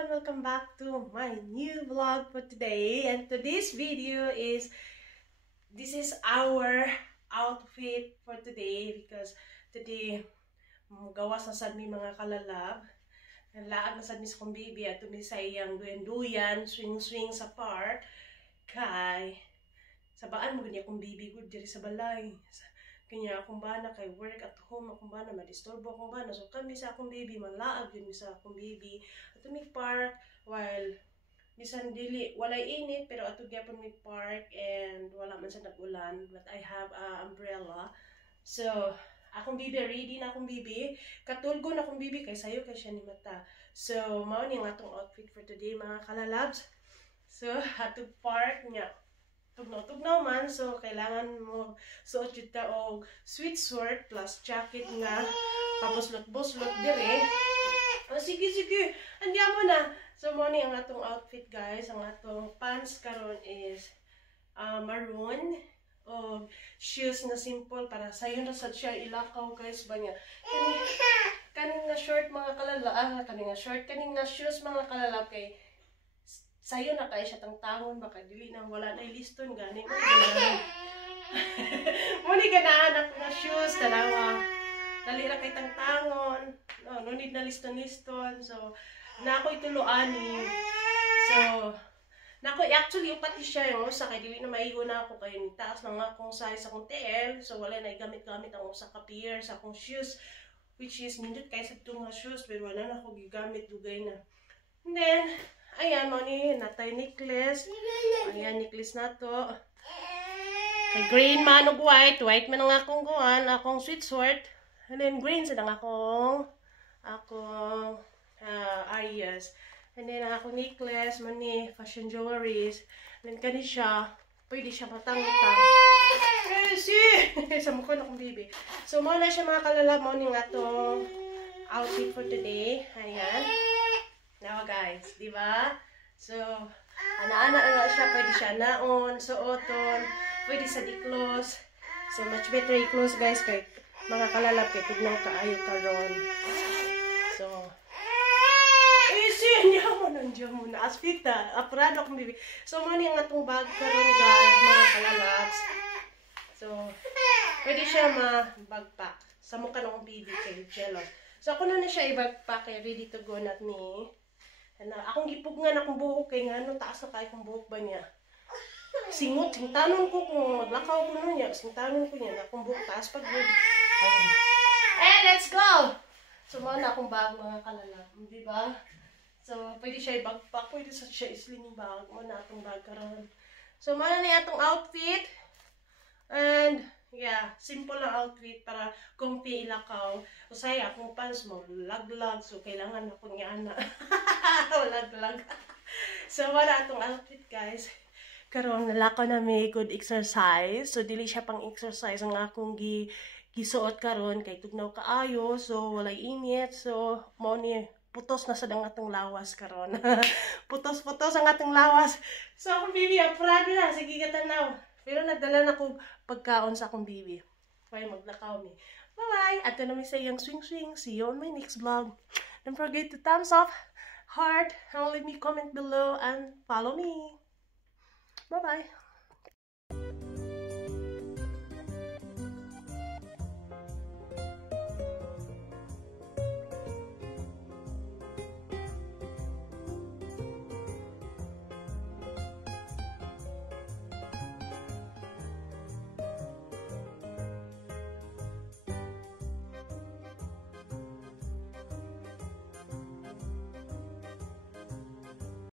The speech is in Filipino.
everyone, welcome back to my new vlog for today. And today's video is, this is our outfit for today because today gawas na sad mi mga kalalab. Laag na sad mi sa kong baby at tumisayang duyan-duyan, swing-swing sa park. Kay sabaan mo ganyan kong baby good diri sa balay. Kanya akong bana kay work at home, akong bana madisturbo akong bana. So kami sa akong baby, malaag yun sa akong baby. Ato may park, while bisan dili, walay init, pero ato gyapon may park and wala man sa nag-ulan. But I have an umbrella. So, akong baby, ready na akong baby. Katulgo na akong baby, kay sayo kay siya ni mata. So, mao ni nga atong outfit for today mga kalalabs. So, ato park niya. Tugnaw man, so kailangan mo suot jud ta og sweatshirt plus jacket nga pabuslot-buslot dire. Oh, sige, andiyan mo na. So mo ni ang atong outfit guys, ang atong pants karon is maroon og shoes na simple para sayo na sad siya ilakaw guys ba niya. Kaning nga short mga kalala, kaning nga short, kaning nga shoes mga kalala kay sayo na kaya siya tangtangon baka dili na wala na iliston gani mo ganahan. Muni ganahan ako na shoes tanawa. Dali ra kay tangtangon. No need na liston. So nako ituluan ni. So nako actually pati siya yung usa kay dili na maigo na ako kay taas lang akong size akong TL. So wala na gamit-gamit ang usa ka pair sa akong shoes which is nindot kay sa tunga shoes pero wala na ako gigamit dugay na. And then ayan, mo ni natay necklace. Ayan, necklace na to. Kay green man og white. White man ang akong kuhan, akong sweatshirt. And then green sa akong Arias. And then ang akong necklace, mo ni fashion jewelries. And then kani siya, pwede siya matangutang. Sa mukha na akong baby. So, mo na siya mga kalala, mo ni nga to outfit for today. Ayan. Now guys, di ba? So, ana-ana na siya, pwede siya naon, suoton, pwede sa di-close. So, much better i-close guys, kay mga kalalap, kay tugnaw kaayo karon. So, easy, nandiyan mo na. Aspita, aprado akong bibi. So, mani ang atong bag karon guys, mga kalalaps. So, pwede siya ma-bagpack. Sa mukha ng bibi kay Jello. So, ako na siya i-bagpack, kay ready to go not me. Akong gipugngan akong buhok kay ngano taas na kay kong buhok ba niya. Singot, singtanon ko kung maglakaw ko na niya. Singtanon ko niya na akong buhok taas pag good. Let's go! So, mga na akong bag mga kalala. Di ba? So, pwede siya i-bagpack. Pwede siya i-sling bag. Mga na atong bag karon. So, mga na atong outfit. And, yeah, simple na outfit para comfy ilakaw. Usay akong pants mo, lag-lag. So, kailangan akong iana. Lag-lag. So, wala atong outfit, guys. Karon nalakaw na may good exercise. So, dili siya pang exercise ang akong gisuot karon kay tugnaw kaayo. So, walay init. So, mo ni putos na sad ang atong lawas karon. Putos ang atong lawas. So, akong baby, aprado na. Sige, katanaw. Pero nagdala na ko pagkaon sa akong baby. Kaya maglakaw mi. Bye-bye! At na mi sa iyang swing-swing. See you on my next vlog. Don't forget to thumbs up, heart, and leave me comment below and follow me. Bye-bye!